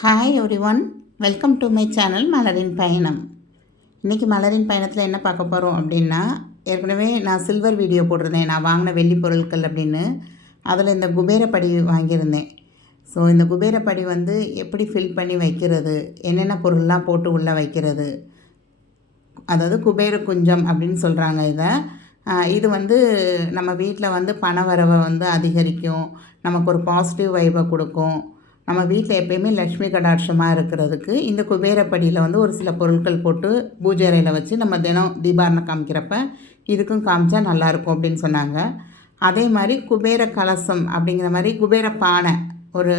Hi everyone welcome to my channel மலரின் பயணம் இன்றைக்கி மலரின் பயணத்தில் என்ன பார்க்க போகிறோம் அப்படின்னா ஏற்கனவே நான் சில்வர் வீடியோ போட்டிருந்தேன். நான் வாங்கின வெள்ளி பொருட்கள் அப்படின்னு. அதில் இந்த குபேரப்படி வாங்கியிருந்தேன். ஸோ இந்த குபேரப்படி வந்து எப்படி ஃபில் பண்ணி வைக்கிறது? என்னென்ன பொருள்லாம் போட்டு உள்ளே வைக்கிறது? அதாவது குபேர குஞ்சம் அப்படின்னு சொல்கிறாங்க இதை. இது வந்து நம்ம வீட்டில் வந்து பண வரவை வந்து அதிகரிக்கும். நமக்கு ஒரு பாசிட்டிவ் வைபை கொடுக்கும். நம்ம வீட்டில் எப்பயுமே லக்ஷ்மி கடாட்சமாக இருக்கிறதுக்கு இந்த குபேரப்படியில் வந்து ஒரு சில பொருட்கள் போட்டு பூஜை அறையில் வச்சு நம்ம தினம் தீபாரணம் காமிக்கிறப்ப இதுக்கும் காமிச்சா நல்லாயிருக்கும் அப்படின்னு சொன்னாங்க. அதே மாதிரி குபேர கலசம் அப்படிங்கிற மாதிரி குபேர பானை ஒரு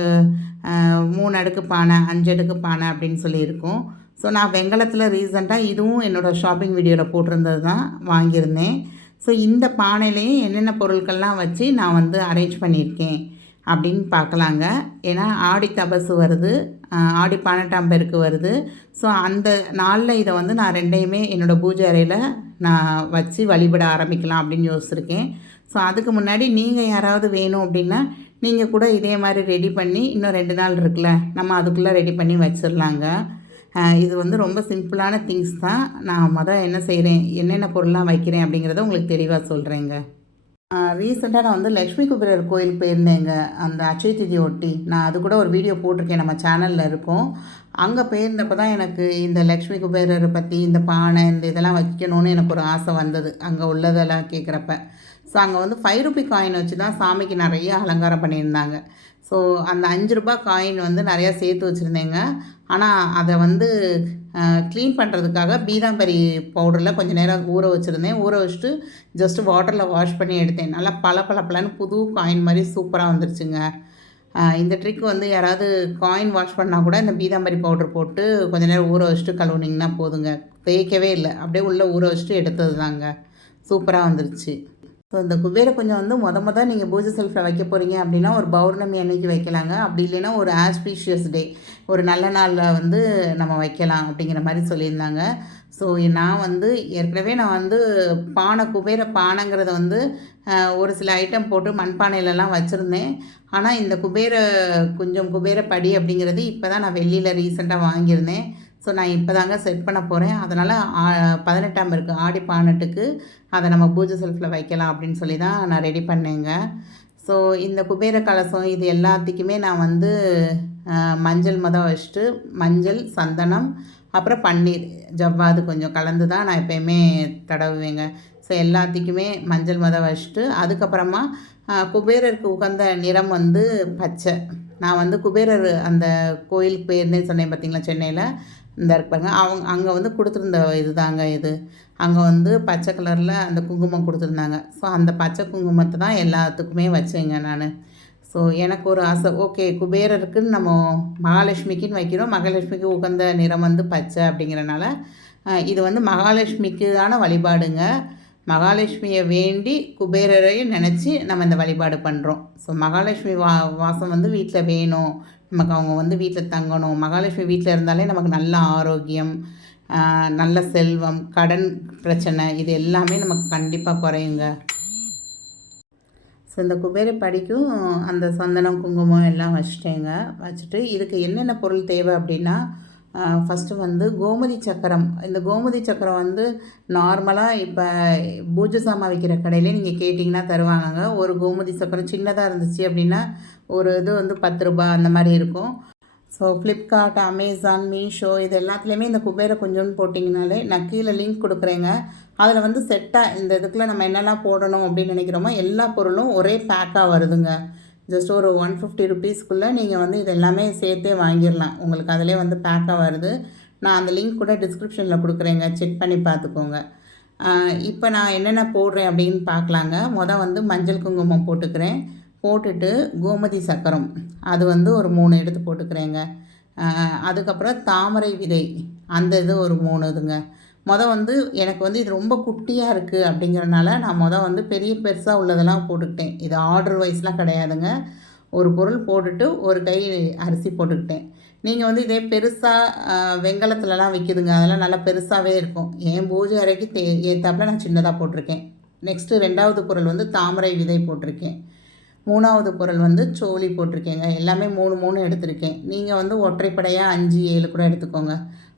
மூணு அடுக்கு பானை அஞ்சு அடுக்கு பானை அப்படின்னு சொல்லி இருக்கும் ஸோ நான் வெங்கலத்தில் ரீசெண்டாக இதுவும் என்னோடய ஷாப்பிங் வீடியோவில் போட்டிருந்தது தான் வாங்கியிருந்தேன். ஸோ இந்த பானையிலையும் என்னென்ன பொருட்கள்லாம் வச்சு நான் வந்து அரேஞ்ச் பண்ணியிருக்கேன். அப்படின்னு பார்க்கலாங்க. ஏன்னா ஆடி தபசு வருது ஆடி பன்னெண்டாம் பேருக்கு வருது. ஸோ அந்த நாளில் இதை வந்து நான் ரெண்டையுமே என்னோடய பூஜை அறையில் நான் வச்சு வழிபட ஆரம்பிக்கலாம் அப்படின்னு யோசிச்சிருக்கேன். ஸோ அதுக்கு முன்னாடி நீங்கள் யாராவது வேணும் அப்படின்னா நீங்கள் கூட இதே மாதிரி ரெடி பண்ணி இன்னும் ரெண்டு நாள் இருக்குல்ல நம்ம அதுக்குள்ளே ரெடி பண்ணி வச்சிடலாங்க. இது வந்து ரொம்ப சிம்பிளான திங்ஸ் தான். நான் மொதல் என்ன செய்கிறேன் என்னென்ன பொருள்லாம் வைக்கிறேன் அப்படிங்கிறத உங்களுக்கு தெளிவாக சொல்கிறேங்க ரீசெண்டாக நான் வந்து லக்ஷ்மி குபேரர் கோயில் போயிருந்தேங்க. அந்த அச்சய திதி ஒட்டி. நான் அது கூட ஒரு வீடியோ போட்டிருக்கேன். நம்ம சேனலில் இருக்கும். அங்கே போயிருந்தப்போ தான் எனக்கு இந்த லக்ஷ்மி குபேரரை பற்றி இந்த பானை இந்த இதெல்லாம் வைக்கணும்னு எனக்கு ஒரு ஆசை வந்தது. அங்கே உள்ளதெல்லாம் கேட்குறப்ப ஸோ அங்கே வந்து ஃபைவ் ருபி காயின் வச்சு தான் சாமிக்கு நிறைய அலங்காரம் பண்ணியிருந்தாங்க. ஸோ அந்த அஞ்சு ரூபா காயின் வந்து நிறையா சேர்த்து வச்சுருந்தேங்க. ஆனால் அதை வந்து க்ளீன் பண்ணுறதுக்காக பீதாம்பரி பவுடரில் கொஞ்சம் நேரம் ஊற வச்சுருந்தேன். ஊற வச்சுட்டு ஜஸ்ட் வாட்டரில் வாஷ் பண்ணி எடுத்தேன். நல்லா பல பல பலன்னு புது காயின் மாதிரி சூப்பராக வந்துருச்சுங்க. இந்த ட்ரிக் வந்து யாராவது காயின் வாஷ் பண்ணால் கூட இந்த பீதாம்பரி பவுடர் போட்டு கொஞ்ச நேரம் ஊற வச்சுட்டு கழுவுனிங்கன்னா போதுங்க. தேய்க்கவே இல்லை. அப்படியே உள்ளே ஊற வச்சுட்டு எடுத்தது தாங்க. சூப்பராக வந்துருச்சு. ஸோ இந்த குபேர கொஞ்சம் வந்து மொத மொதல் நீங்கள் பூஜை செல்ஃபில் வைக்க போகிறீங்க அப்படின்னா ஒரு பௌர்ணமி அன்னைக்கு வைக்கலாங்க. அப்படி இல்லைன்னா ஒரு ஆஸ்பீஷியஸ் டே ஒரு நல்ல நாளில் வந்து நம்ம வைக்கலாம் அப்படிங்கிற மாதிரி சொல்லியிருந்தாங்க. ஸோ நான் வந்து ஏற்கனவே நான் வந்து பானை குபேர பானைங்கிறத வந்து ஒரு சில ஐட்டம் போட்டு மண்பானையிலலாம் வச்சுருந்தேன். ஆனால் இந்த குபேர கொஞ்சம் குபேர படி அப்படிங்கிறது இப்போ தான் நான் வெளியில் ரீசெண்டாக வாங்கியிருந்தேன். ஸோ நான் இப்போ தாங்க செட் பண்ண போகிறேன் அதனால் பதினெட்டாம் இருக்குது ஆடி பானட்டுக்கு அதை நம்ம பூஜை செல்ஃபில் வைக்கலாம் அப்படின்னு சொல்லி தான் நான் ரெடி பண்ணேங்க. ஸோ இந்த குபேர கலசம் இது எல்லாத்துக்குமே நான் வந்து மஞ்சள் மொதல் வச்சுட்டு மஞ்சள் சந்தனம் அப்புறம் பன்னீர் ஜவ்வாது கொஞ்சம் கலந்து தான் நான் எப்பயுமே தடவுவேங்க. ஸோ எல்லாத்துக்குமே மஞ்சள் மொதல் வச்சுட்டு அதுக்கப்புறமா குபேரருக்கு உகந்த நிறம் வந்து பச்சை. நான் வந்து குபேரர் அந்த கோயிலுக்கு போயிருந்தேன்னு சொன்னேன் பார்த்தீங்களா சென்னையில்? இந்த இருக்கு அவங்க அங்கே வந்து கொடுத்துருந்த இது தாங்க இது. அங்கே வந்து பச்சை கலரில் அந்த குங்குமம் கொடுத்துருந்தாங்க. ஸோ அந்த பச்சை குங்குமத்தை தான் எல்லாத்துக்குமே வச்சேங்க நான். ஸோ எனக்கு ஒரு ஆசை. ஓகே குபேரருக்குன்னு நம்ம மகாலட்சுமிக்குன்னு வைக்கிறோம். மகாலட்சுமிக்கு உகந்த நிறம் வந்து பச்சை அப்படிங்கிறனால இது வந்து மகாலட்சுமிக்குதான வழிபாடுங்க. மகாலட்சுமியை வேண்டி குபேரரையும் நினச்சி நம்ம இந்த வழிபாடு பண்ணுறோம் ஸோ மகாலட்சுமி வா வாசம் வந்து வீட்டில் வேணும். நமக்கு அவங்க வந்து வீட்டில் தங்கணும். மகாலட்சுமி வீட்டில் இருந்தாலே நமக்கு நல்ல ஆரோக்கியம் நல்ல செல்வம் கடன் பிரச்சனை இது எல்லாமே நமக்கு கண்டிப்பாக குறையுங்க. ஸோ இந்த குபேர படிக்கும் அந்த சந்தனம் குங்குமம் எல்லாம் வச்சுட்டேங்க. வச்சுட்டு இதுக்கு என்னென்ன பொருள் தேவை அப்படின்னா ஃபஸ்ட்டு வந்து கோமதி சக்கரம். இந்த கோமதி சக்கரம் வந்து நார்மலாக இப்போ பூஜை சாமான் வைக்கிற கடையிலே நீங்கள் கேட்டிங்கன்னா தருவாங்கங்க. ஒரு கோமதி சக்கரம் சின்னதாக இருந்துச்சு அப்படின்னா ஒரு இது வந்து பத்து ரூபாய் அந்த மாதிரி இருக்கும். ஸோ ஃப்ளிப்கார்ட் அமேசான் மீஷோ இது எல்லாத்துலேயுமே இந்த குபேரை கொஞ்சம்னு போட்டிங்கனாலே நான் கீழே லிங்க் கொடுக்குறேங்க. அதில் வந்து செட்டாக இந்த இதுக்குள்ள நம்ம என்னெல்லாம் போடணும் அப்படின்னு நினைக்கிறோமோ எல்லா பொருளும் ஒரே பேக்காக வருதுங்க. ஜஸ்ட் ஒரு ஒன் ஃபிஃப்டி ருபீஸ்க்குள்ளே நீங்கள் வந்து இது எல்லாமே சேர்த்தே வாங்கிடலாம் உங்களுக்கு அதிலே வந்து பேக்காக வருது. நான் அந்த லிங்க் கூட டிஸ்கிரிப்ஷனில் கொடுக்குறேங்க. செக் பண்ணி பார்த்துக்கோங்க இப்போ நான் என்னென்ன போடுறேன் அப்படின்னு பார்க்கலாங்க மொதல் வந்து மஞ்சள் குங்குமம் போட்டுக்கிறேன். போட்டுட்டு கோமதி சக்கரம். அது வந்து ஒரு மூணு எடுத்து போட்டுக்கிறேங்க. அதுக்கப்புறம் தாமரை விதை. அந்த இது ஒரு மூணு இதுங்க. மொதல் வந்து எனக்கு வந்து இது ரொம்ப குட்டியாக இருக்குது அப்படிங்கிறனால நான் மொதல் வந்து பெரிய பெருசாக உள்ளதெல்லாம் போட்டுக்கிட்டேன். இது ஆர்டர் வைஸ்லாம் கிடையாதுங்க. ஒரு பொருள் போட்டுட்டு ஒரு கை அரிசி போட்டுக்கிட்டேன். நீங்கள் வந்து இதே பெருசாக வெங்கலத்துலலாம் விற்கிதுங்க அதெல்லாம் நல்லா பெருசாகவே இருக்கும். என் பூஜை அறைக்கு தே ஏற்றாப்புல நான் சின்னதாக போட்டிருக்கேன். நெக்ஸ்ட்டு ரெண்டாவது பொருள் வந்து தாமரை விதை போட்டிருக்கேன். மூணாவது பொருள் வந்து சோழி போட்டிருக்கேங்க. எல்லாமே மூணு மூணு எடுத்திருக்கேன். நீங்கள் வந்து ஒற்றைப்படையாக அஞ்சு ஏழு கூட எடுத்துக்கோங்க.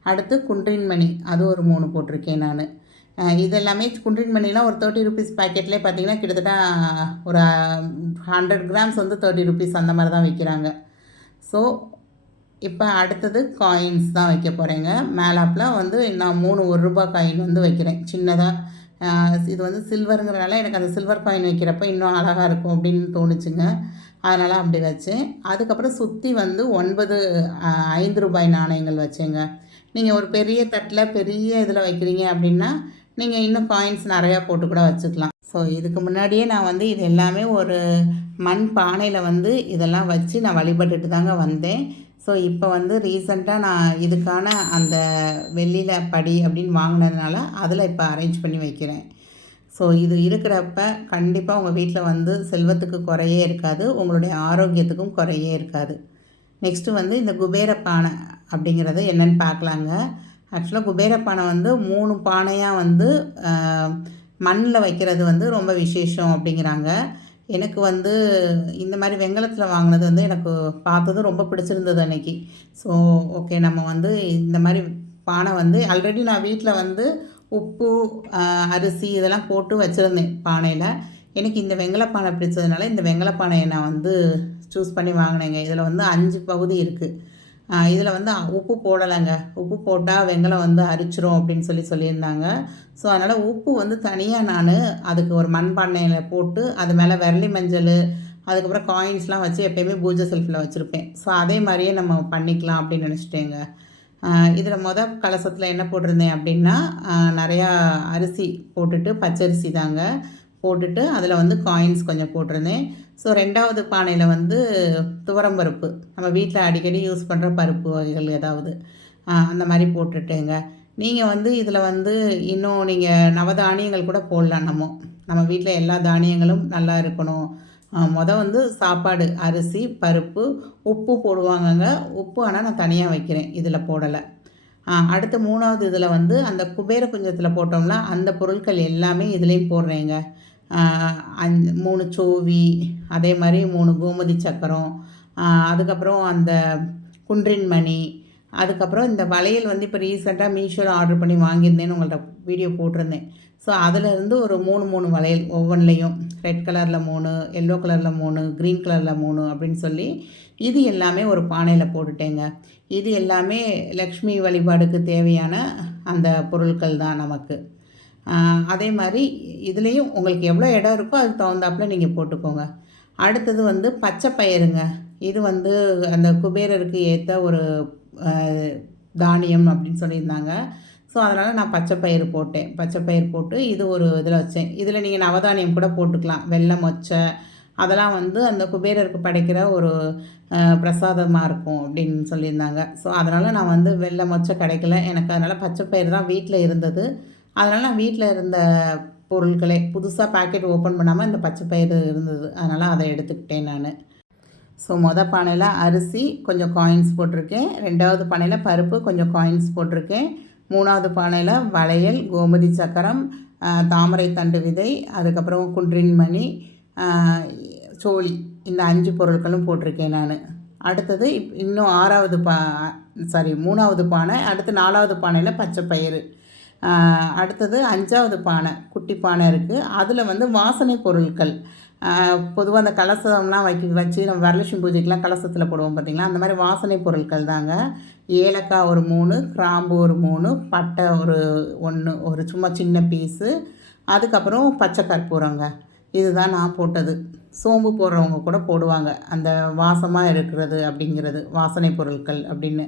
அடுத்து குன்றின்மணி அது ஒரு மூணு போட்டிருக்கேன் நான். இதெல்லாமே குன்றின் மணிலாம் ஒரு தேர்ட்டி ருபீஸ் பேக்கெட்லேயே பார்த்தீங்கன்னா கிட்டத்தட்ட ஒரு ஹண்ட்ரட் கிராம்ஸ் வந்து தேர்ட்டி ருபீஸ் அந்த மாதிரி தான் விற்கிறாங்க ஸோ இப்போ அடுத்தது காயின்ஸ் தான் வைக்க போகிறேங்க மேலாப்பில் வந்து நான் மூணு ஒரு ரூபா காயின் வந்து வைக்கிறேன். சின்னதாக இது வந்து சில்வருங்கிறனால எனக்கு அந்த சில்வர் காயின் வைக்கிறப்ப இன்னும் அழகாக இருக்கும் அப்படின்னு தோணுச்சுங்க. அதனால் அப்படி வச்சேன். அதுக்கப்புறம் சுற்றி வந்து ஒன்பது ஐந்து ரூபாய் நாணயங்கள் வச்சேங்க. நீங்கள் ஒரு பெரிய தட்டில் பெரிய இதில் வைக்கிறீங்க அப்படின்னா நீங்கள் இன்னும் காயின்ஸ் நிறையா போட்டு கூட வச்சுக்கலாம். ஸோ இதுக்கு முன்னாடியே நான் வந்து இது எல்லாமே ஒரு மண் பானையில் வந்து இதெல்லாம் வச்சு நான் வழிபட்டுட்டு தாங்க வந்தேன். ஸோ இப்போ வந்து ரீசண்டாக நான் இதுக்கான அந்த வெள்ளியில் படி அப்படின்னு வாங்கினதுனால அதில் இப்போ அரேஞ்ச் பண்ணி வைக்கிறேன். ஸோ இது இருக்கிறப்ப கண்டிப்பாக உங்கள் வீட்டில் வந்து செல்வத்துக்கு குறையே இருக்காது. உங்களுடைய ஆரோக்கியத்துக்கும் குறையே இருக்காது. நெக்ஸ்ட்டு வந்து இந்த குபேர பானை. அப்படிங்கிறது என்னென்னு பார்க்கலாங்க. ஆக்சுவலாக குபேர பானை வந்து மூணு பானையாக வந்து மண்ணில் வைக்கிறது வந்து ரொம்ப விசேஷம் அப்படிங்கிறாங்க. எனக்கு வந்து இந்த மாதிரி வெங்கலத்தில் வாங்கினது வந்து எனக்கு பார்த்ததும் ரொம்ப பிடிச்சிருந்தது அன்றைக்கி ஸோ ஓகே நம்ம வந்து இந்த மாதிரி பானை வந்து ஆல்ரெடி நான் வீட்டில் வந்து உப்பு அரிசி இதெல்லாம் போட்டு வச்சுருந்தேன் பானையில். எனக்கு இந்த வெங்கல பானை பிடிச்சதுனால இந்த வெங்கல பானையை நான் வந்து சூஸ் பண்ணி வாங்கினேங்க. இதில் வந்து அஞ்சு பகுதி இருக்குது இதில் வந்து உப்பு போடலைங்க. உப்பு போட்டால் வெங்கலம் வந்து அரிச்சிரும் அப்படின்னு சொல்லி சொல்லியிருந்தாங்க. ஸோ அதனால் உப்பு வந்து தனியாக நான் அதுக்கு ஒரு மண்பானையில் போட்டு அது மேலே விரலி மஞ்சள் அதுக்கப்புறம் காயின்ஸ்லாம் வச்சு எப்போயுமே பூஜை செல்ஃபில் வச்சுருப்பேன். ஸோ அதே மாதிரியே நம்ம பண்ணிக்கலாம் அப்படின்னு நினச்சிட்டேங்க. இதில் மொதல் கலசத்தில் என்ன போட்டிருந்தேன் அப்படின்னா நிறையா அரிசி போட்டுட்டு பச்சரிசி தாங்க போட்டுட்டு அதில் வந்து காயின்ஸ் கொஞ்சம் போட்டிருந்தேன். ஸோ ரெண்டாவது பானையில் வந்து துவரம் பருப்பு. நம்ம வீட்டில் அடிக்கடி யூஸ் பண்ணுற பருப்பு வகைகள் ஏதாவது. அந்த மாதிரி போட்டுட்டேங்க. நீங்கள் வந்து இதில் வந்து இன்னும் நீங்கள் நவதானியங்கள் கூட போடலாம் நம்ம. நம்ம வீட்டில் எல்லா தானியங்களும் நல்லா இருக்கணும். மொதல் வந்து சாப்பாடு அரிசி பருப்பு உப்பு போடுவாங்கங்க. உப்பு ஆனால் நான் தனியாக வைக்கிறேன் இதில் போடலை. அடுத்து மூணாவது இதில் வந்து அந்த குபேர குஞ்சத்தில் போட்டோம்னா அந்த பொருட்கள் எல்லாமே இதுலேயும் போடுறேங்க. அஞ்சு மூணு சோவி அதே மாதிரி மூணு கோமதி சக்கரம் அதுக்கப்புறம் அந்த குன்றின் மணி அதுக்கப்புறம் இந்த வளையல் வந்து இப்போ ரீசெண்டாக மீஷோவில் ஆர்டர் பண்ணி வாங்கியிருந்தேன்னு உங்கள்கிட்ட வீடியோ போட்டிருந்தேன். ஸோ அதிலிருந்து ஒரு மூணு மூணு வளையல் ஒவ்வொன்றிலையும் ரெட் கலரில் மூணு எல்லோ கலரில் மூணு க்ரீன் கலரில் மூணு அப்படின்னு சொல்லி இது எல்லாமே ஒரு பானையில் போட்டுட்டேங்க. இது எல்லாமே லக்ஷ்மி வழிபாடுக்கு தேவையான அந்த பொருட்கள் தான் நமக்கு. அதே மாதிரி இதுலேயும் உங்களுக்கு எவ்வளோ இடம் இருக்கோ அதுக்கு தகுந்தாப்பில் நீங்கள் போட்டுக்கோங்க. அடுத்தது வந்து பச்சை பயிறுங்க. இது வந்து அந்த குபேரருக்கு ஏற்ற ஒரு தானியம் அப்படின்னு சொல்லியிருந்தாங்க. ஸோ அதனால் நான் பச்சை பயிறு போட்டேன். பச்சை பயிர் போட்டு இது ஒரு இதில் வச்சேன். இதில் நீங்கள் நவதானியம் கூட போட்டுக்கலாம். வெள்ளை மொச்சை அதெல்லாம் வந்து அந்த குபேரருக்கு படைக்கிற ஒரு பிரசாதமாக இருக்கும் அப்படின்னு சொல்லியிருந்தாங்க. ஸோ அதனால் நான் வந்து வெள்ளை மொச்சை கிடைக்கல. எனக்கு அதனால் பச்சை பயிர் தான் வீட்டில் இருந்தது. அதனால் நான் வீட்டில் இருந்த பொருட்களே புதுசாக பேக்கெட் ஓப்பன் பண்ணாமல் இந்த பச்சை பயிறு இருந்தது. அதனால் அதை எடுத்துக்கிட்டேன் நான். ஸோ மொதல் பானையில் அரிசி கொஞ்சம் காயின்ஸ் போட்டிருக்கேன். ரெண்டாவது பானையில் பருப்பு கொஞ்சம் காயின்ஸ் போட்டிருக்கேன். மூணாவது பானையில் வளையல் கோமதி சக்கரம் தாமரை தண்டு விதை அதுக்கப்புறம் குன்றின் மணி சோழி இந்த அஞ்சு பொருட்களும் போட்டிருக்கேன் நான். அடுத்தது இன்னும் ஆறாவது பா சாரி மூணாவது பானை அடுத்து நாலாவது பானையில் பச்சை பயிறு. அடுத்தது அஞ்சாவது பானை குட்டி பானை இருக்குது அதில் வந்து வாசனை பொருட்கள். பொதுவாக அந்த கலசம்லாம் வைக்க வச்சு நம்ம வரலட்சுமி பூஜைக்கெலாம் கலசத்தில் போடுவோம் பார்த்திங்களா அந்த மாதிரி வாசனை பொருட்கள் தாங்க. ஏலக்காய் ஒரு மூணு கிராம்பு ஒரு மூணு பட்டை ஒரு ஒன்று ஒரு சும்மா சின்ன பீஸு. அதுக்கப்புறம் பச்சை கற்பூரங்க. இதுதான் நான் போட்டது. சோம்பு போடுறவங்க கூட போடுவாங்க. அந்த வாசமாக இருக்கிறது அப்படிங்கிறது வாசனை பொருட்கள் அப்படின்னு.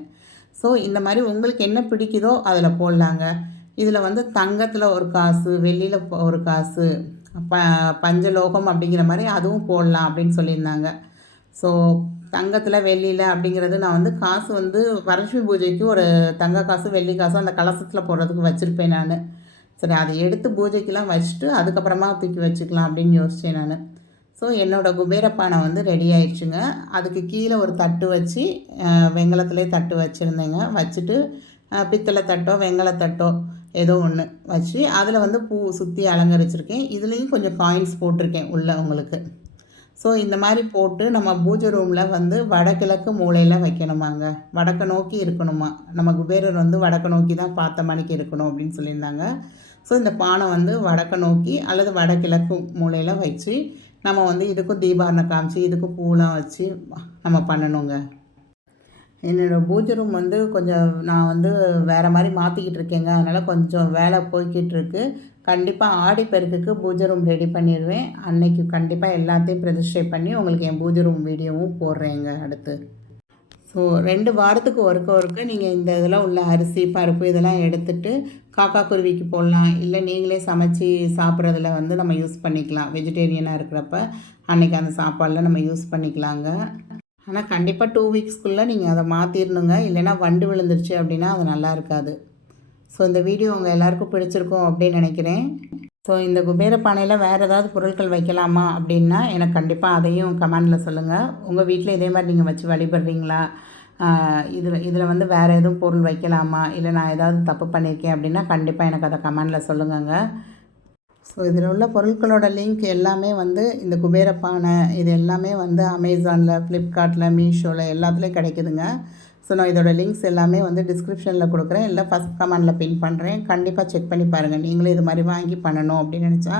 ஸோ இந்த மாதிரி உங்களுக்கு என்ன பிடிக்குதோ அதில் போடலாங்க. இதில் வந்து தங்கத்தில் ஒரு காசு வெள்ளியில் ஒரு காசு ப பஞ்சலோகம் அப்படிங்கிற மாதிரி அதுவும் போடலாம் அப்படின்னு சொல்லியிருந்தாங்க. ஸோ தங்கத்தில் வெள்ளியில் அப்படிங்கிறது நான் வந்து காசு வந்து வரலட்சுமி பூஜைக்கு ஒரு தங்க காசு வெள்ளி காசும் அந்த கலசத்தில் போடுறதுக்கு வச்சுருப்பேன் நான். சரி அதை எடுத்து பூஜைக்கெலாம் வச்சுட்டு அதுக்கப்புறமா தூக்கி வச்சுக்கலாம் அப்படின்னு யோசித்தேன் நான். ஸோ என்னோடய குபேரப்பானை வந்து ரெடி ஆயிடுச்சுங்க. அதுக்கு கீழே ஒரு தட்டு வச்சு வெங்கலத்துலேயே தட்டு வச்சுருந்தேங்க. வச்சுட்டு பித்தளை தட்டோ வெங்கல தட்டோ ஏதோ ஒன்று வச்சு அதில் வந்து பூ சுற்றி அலங்கரிச்சிருக்கேன். இதுலேயும் கொஞ்சம் காயின்ஸ் போட்டிருக்கேன் உள்ளே உங்களுக்கு. ஸோ இந்த மாதிரி போட்டு நம்ம பூஜை ரூமில் வந்து வடகிழக்கு மூலையில் வைக்கணுமாங்க. வடக்கு நோக்கி இருக்கணுமா? நம்ம குபேரர் வந்து வடக்கு நோக்கி தான் பார்த்த மணிக்கு இருக்கணும் அப்படின்னு சொல்லியிருந்தாங்க. ஸோ இந்த பானை வந்து வடக்க நோக்கி அல்லது வடகிழக்கு மூலையில் வச்சு நம்ம வந்து இதுக்கும் தீபாரணம் காமிச்சு இதுக்கும் பூலாம் வச்சு நம்ம பண்ணணுங்க. என்னோடய பூஜை ரூம் வந்து கொஞ்சம் நான் வந்து வேறு மாதிரி மாற்றிக்கிட்டு இருக்கேங்க. அதனால் கொஞ்சம் வேலை போய்கிட்டுருக்கு கண்டிப்பாக ஆடி பெருக்குக்கு பூஜை ரூம் ரெடி பண்ணிடுவேன். அன்னைக்கு கண்டிப்பாக எல்லாத்தையும் பிரதிஷ்டை பண்ணி உங்களுக்கு என் பூஜை ரூம் வீடியோவும் போடுறேங்க அடுத்து. ஸோ ரெண்டு வாரத்துக்கு ஒருக்க ஒருக்க நீங்கள் இந்த இதெல்லாம் உள்ள அரிசி பருப்பு இதெல்லாம் எடுத்துட்டு காக்கா குருவிக்கு போடலாம். இல்லை நீங்களே சமைச்சி சாப்பிட்றதுல வந்து நம்ம யூஸ் பண்ணிக்கலாம். வெஜிடேரியனாக இருக்கிறப்ப அன்றைக்கி அந்த சாப்பாடில் நம்ம யூஸ் பண்ணிக்கலாங்க. ஆனால் கண்டிப்பாக டூ வீக்ஸ்க்குள்ளே நீங்கள் அதை மாற்றிடணுங்க இல்லைன்னா வண்டு விழுந்துருச்சு அப்படின்னா அது நல்லா இருக்காது. ஸோ இந்த வீடியோ உங்கள் எல்லாருக்கும் பிடிச்சிருக்கும் அப்படின்னு நினைக்கிறேன். ஸோ இந்த குபேர பானையில் வேறு ஏதாவது பொருட்கள் வைக்கலாமா அப்படின்னா எனக்கு கண்டிப்பாக அதையும் கமெண்டில் சொல்லுங்கள் உங்கள் வீட்டில் இதே மாதிரி நீங்கள் வச்சு வழிபடுறீங்களா? இதில் இதில் வந்து வேறு எதுவும் பொருள் வைக்கலாமா? இல்லை நான் ஏதாவது தப்பு பண்ணியிருக்கேன் அப்படின்னா கண்டிப்பாக எனக்கு அதை கமெண்டில் சொல்லுங்கங்க. ஸோ இதில் உள்ள பொருட்களோட லிங்க் எல்லாமே வந்து இந்த குபேரப்பானை இது எல்லாமே வந்து அமேசானில் ஃப்ளிப்கார்ட்டில் மீஷோவில் எல்லாத்துலேயும் கிடைக்குதுங்க. ஸோ நான் இதோட லிங்க்ஸ் எல்லாமே வந்து டிஸ்கிரிப்ஷனில் கொடுக்குறேன். இல்லை ஃபஸ்ட் கமெண்டில் பின் பண்ணுறேன் கண்டிப்பாக செக் பண்ணி பாருங்கள் நீங்களும் இது மாதிரி வாங்கி பண்ணணும் அப்படின்னு நினச்சா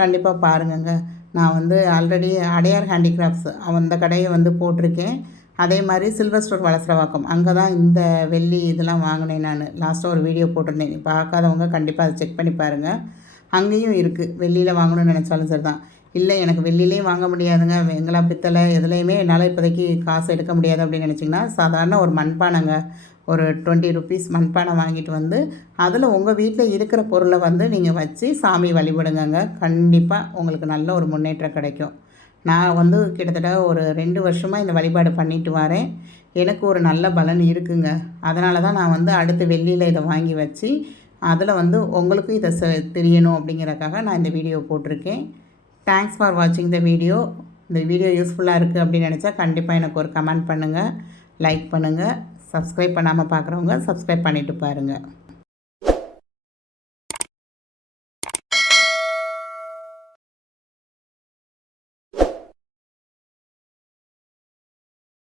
கண்டிப்பாக பாருங்கங்க. நான் வந்து ஆல்ரெடி அடையார் ஹேண்டிகிராஃப்ட்ஸ் அந்த கடையை வந்து போட்டிருக்கேன். அதே மாதிரி சில்வர் ஸ்டோர் வளசரவாக்கம். அங்கே தான் இந்த வெள்ளி இதெல்லாம் வாங்கினேன் நான். லாஸ்ட்டாக ஒரு வீடியோ போட்டிருந்தேன். பார்க்காதவங்க கண்டிப்பாக அதை செக் பண்ணி பாருங்கள் அங்கேயும் இருக்குது வெள்ளியில் வாங்கணும்னு நினச்சாலும் சரி தான் இல்லை எனக்கு வெள்ளிலேயும் வாங்க முடியாதுங்க. வெங்கலா பித்தளை எதுலேயுமே என்னால் இப்போதைக்கு காசு எடுக்க முடியாது அப்படின்னு நினச்சிங்கன்னா சாதாரண ஒரு மண்பானைங்க. ஒரு டுவெண்ட்டி ருபீஸ் மண்பானை வாங்கிட்டு வந்து அதில் உங்கள் வீட்டில் இருக்கிற பொருளை வந்து நீங்கள் வச்சு சாமி வழிபடுங்கங்க. கண்டிப்பாக உங்களுக்கு நல்ல ஒரு முன்னேற்றம் கிடைக்கும். நான் வந்து கிட்டத்தட்ட ஒரு ரெண்டு வருஷமாக இந்த வழிபாடு பண்ணிட்டு வரேன். எனக்கு ஒரு நல்ல பலன் இருக்குங்க. அதனால தான் நான் வந்து அடுத்து வெள்ளியில் இதை வாங்கி வச்சு அதில் வந்து உங்களுக்கும் இதை தெரியணும் அப்படிங்கிறக்காக நான் இந்த வீடியோ போட்டிருக்கேன். தேங்க்ஸ் ஃபார் வாட்சிங் த வீடியோ இந்த வீடியோ யூஸ்ஃபுல்லாக இருக்குது அப்படின்னு நினச்சா கண்டிப்பாக எனக்கு ஒரு கமெண்ட் பண்ணுங்கள் லைக் பண்ணுங்கள் சப்ஸ்கிரைப் பண்ணாமல் பார்க்குறவங்க சப்ஸ்கிரைப் பண்ணிவிட்டு பாருங்கள்